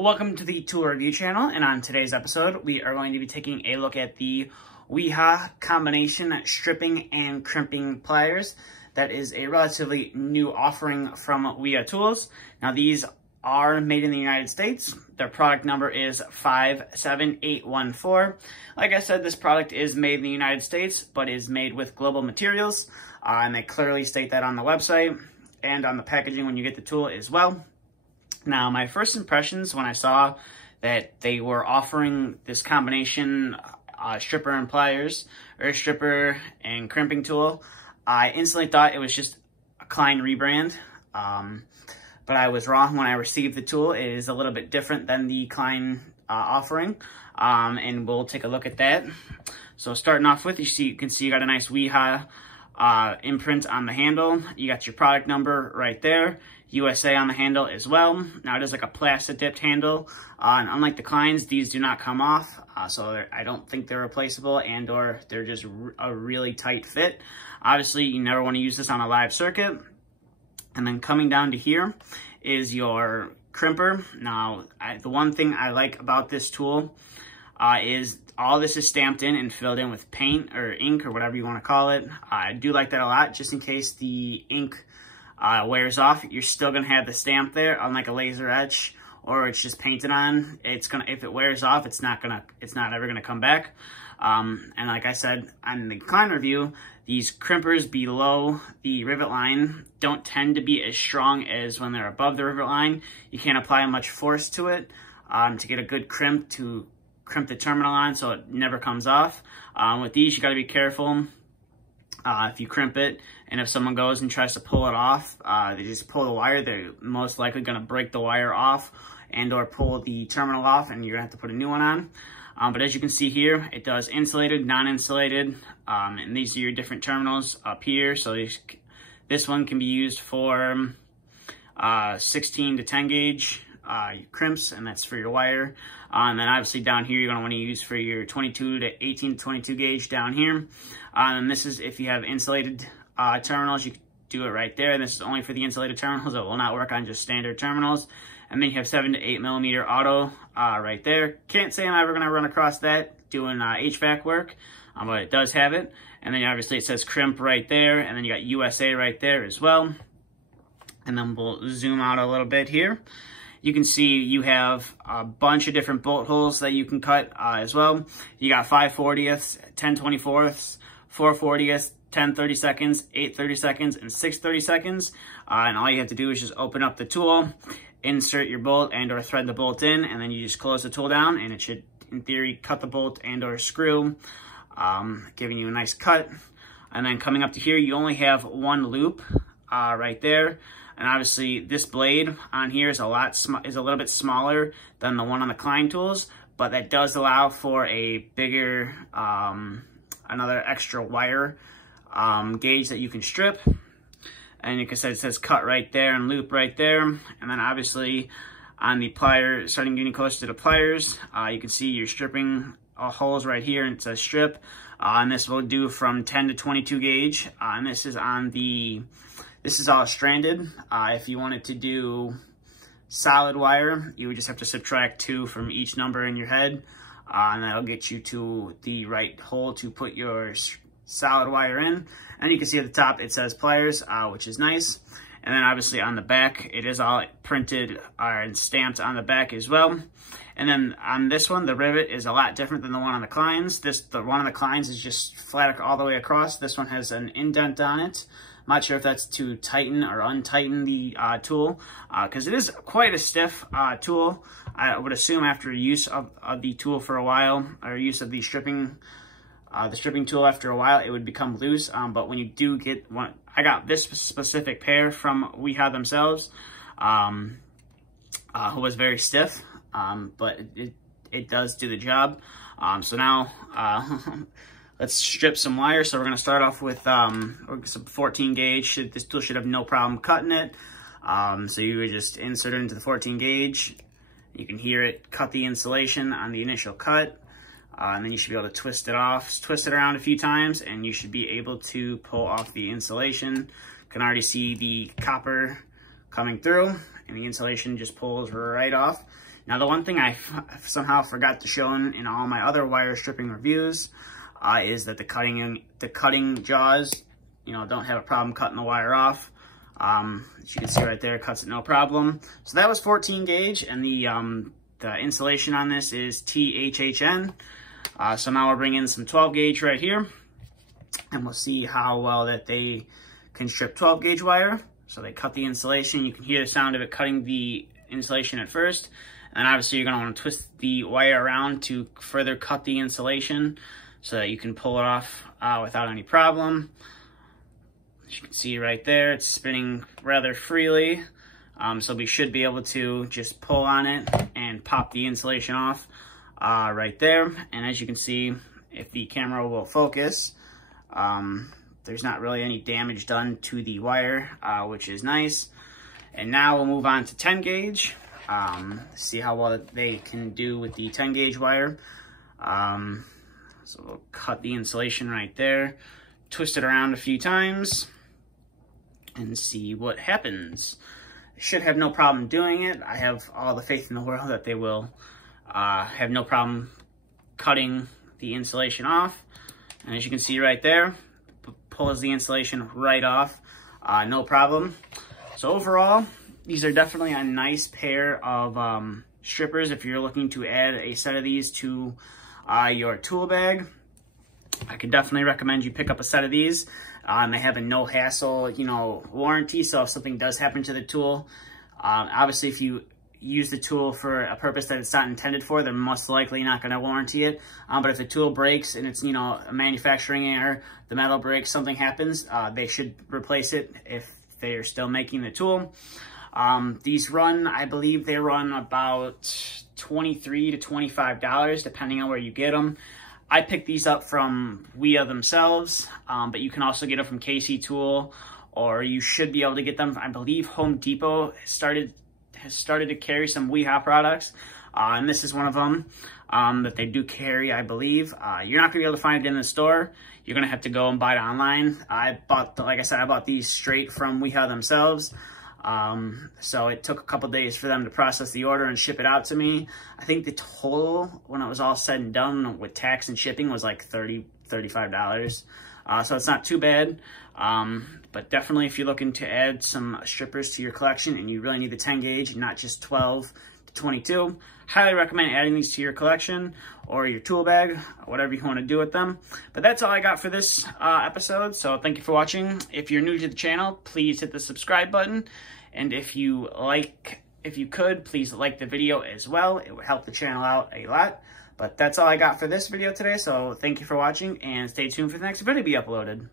Welcome to the Tool Review channel, and on today's episode, we are going to be taking a look at the Wiha combination stripping and crimping pliers. That is a relatively new offering from Wiha Tools. Now, these are made in the United States. Their product number is 57814. Like I said, this product is made in the United States, but is made with global materials, and they clearly state that on the website and on the packaging when you get the tool as well. Now, my first impressions when I saw that they were offering this combination stripper and pliers, or stripper and crimping tool, I instantly thought it was just a Klein rebrand. But I was wrong when I received the tool. It is a little bit different than the Klein offering, and we'll take a look at that. So starting off with, you can see you got a nice Wiha imprint on the handle. You got your product number right there. USA on the handle as well. Now it is like a plastic dipped handle, and unlike the Kleins, these do not come off, so I don't think they're replaceable, and or they're just a really tight fit. Obviously, you never want to use this on a live circuit. And then coming down to here is your crimper. Now, the one thing I like about this tool is all this is stamped in and filled in with paint or ink or whatever you want to call it. I do like that a lot, just in case the ink wears off. You're still gonna have the stamp there, unlike a laser etch or it's just painted on. It's gonna, if it wears off, it's not ever gonna come back. And like I said on the Klein review, these crimpers below the rivet line don't tend to be as strong as when they're above the rivet line. You can't apply much force to it to get a good crimp to crimp the terminal on so it never comes off. With these, you gotta be careful. If you crimp it, and if someone goes and tries to pull it off, they just pull the wire, they're most likely going to break the wire off and or pull the terminal off, and you're going to have to put a new one on. But as you can see here, it does insulated, non-insulated, and these are your different terminals up here. So this one can be used for 16 to 10 gauge crimps, and that's for your wire. And then obviously down here, you're going to want to use for your 22 to 18 to 22 gauge down here. And this is if you have insulated terminals, you can do it right there. This is only for the insulated terminals. It will not work on just standard terminals. And then you have 7 to 8 millimeter auto right there. Can't say I'm ever going to run across that doing HVAC work, but it does have it. And then obviously it says crimp right there, and then you got USA right there as well. And then we'll zoom out a little bit here. You can see you have a bunch of different bolt holes that you can cut as well. You got 5/40ths, 10/24ths, 4/40ths, 10 30-seconds, 8 30-seconds, and 6 30-seconds. And all you have to do is just open up the tool, insert your bolt and or thread the bolt in, and then you just close the tool down, and it should, in theory, cut the bolt and or screw, giving you a nice cut. And then coming up to here, you only have one loop right there. And obviously, this blade on here is a little bit smaller than the one on the Klein tools, but that does allow for a bigger, another extra wire gauge that you can strip. And like I said, it says cut right there and loop right there. And then obviously, on the plier, starting getting closer to the pliers, you can see your stripping holes right here, and it says strip. And this will do from 10 to 22 gauge. And this is on the. This is all stranded. If you wanted to do solid wire, you would just have to subtract 2 from each number in your head, and that'll get you to the right hole to put your solid wire in. And you can see at the top it says pliers, which is nice. And then obviously on the back, it is all printed and stamped on the back as well. And then on this one, the rivet is a lot different than the one on the Kleins. The one on the Kleins is just flat all the way across. This one has an indent on it. I'm not sure if that's to tighten or untighten the tool, because it is quite a stiff tool. I would assume after use of the tool for a while, or use of the stripping tool after a while, it would become loose. But when you do get one, I got this specific pair from Wiha themselves, who was very stiff, but it does do the job. So now, let's strip some wire. So we're going to start off with some 14 gauge. This tool should have no problem cutting it. So you would just insert it into the 14 gauge. You can hear it cut the insulation on the initial cut. And then you should be able to twist it around a few times, and you should be able to pull off the insulation. You can already see the copper coming through, and the insulation just pulls right off. Now, the one thing I somehow forgot to show in all my other wire stripping reviews is that the cutting jaws, you know, don't have a problem cutting the wire off. As you can see right there, it cuts it no problem. So that was 14 gauge, and the insulation on this is THHN. So now we'll bring in some 12 gauge right here, and we'll see how well that they can strip 12 gauge wire. So they cut the insulation. You can hear the sound of it cutting the insulation at first. And obviously you're gonna wanna twist the wire around to further cut the insulation so that you can pull it off without any problem. As you can see right there, it's spinning rather freely. So we should be able to just pull on it and pop the insulation off right there. And as you can see, if the camera will focus, there's not really any damage done to the wire, which is nice. And now we'll move on to 10 gauge. See how well they can do with the 10 gauge wire. So we'll cut the insulation right there, twist it around a few times, and see what happens. Should have no problem doing it. I have all the faith in the world that they will have no problem cutting the insulation off. And as you can see right there, pulls the insulation right off, no problem. So overall, these are definitely a nice pair of strippers if you're looking to add a set of these to your tool bag. I could definitely recommend you pick up a set of these. They have a no hassle, you know, warranty. So if something does happen to the tool, obviously if you use the tool for a purpose that it's not intended for, they're most likely not going to warranty it. But if the tool breaks and it's, you know, a manufacturing error, the metal breaks, something happens, they should replace it if they are still making the tool. These run, I believe they run about $23 to $25, depending on where you get them. I picked these up from Wiha themselves, but you can also get them from KC Tool, or you should be able to get them. I believe Home Depot has started to carry some Wiha products, and this is one of them that they do carry, I believe. You're not gonna be able to find it in the store. You're gonna have to go and buy it online. Like I said, I bought these straight from Wiha themselves. So it took a couple days for them to process the order and ship it out to me. I think the total, when it was all said and done with tax and shipping, was like $35. So it's not too bad. But definitely if you're looking to add some strippers to your collection and you really need the 10 gauge and not just 12 to 22, highly recommend adding these to your collection or your tool bag, whatever you want to do with them. But that's all I got for this episode. So thank you for watching. If you're new to the channel, please hit the subscribe button. And if you could, please like the video as well. It would help the channel out a lot. But that's all I got for this video today. So thank you for watching and stay tuned for the next video to be uploaded.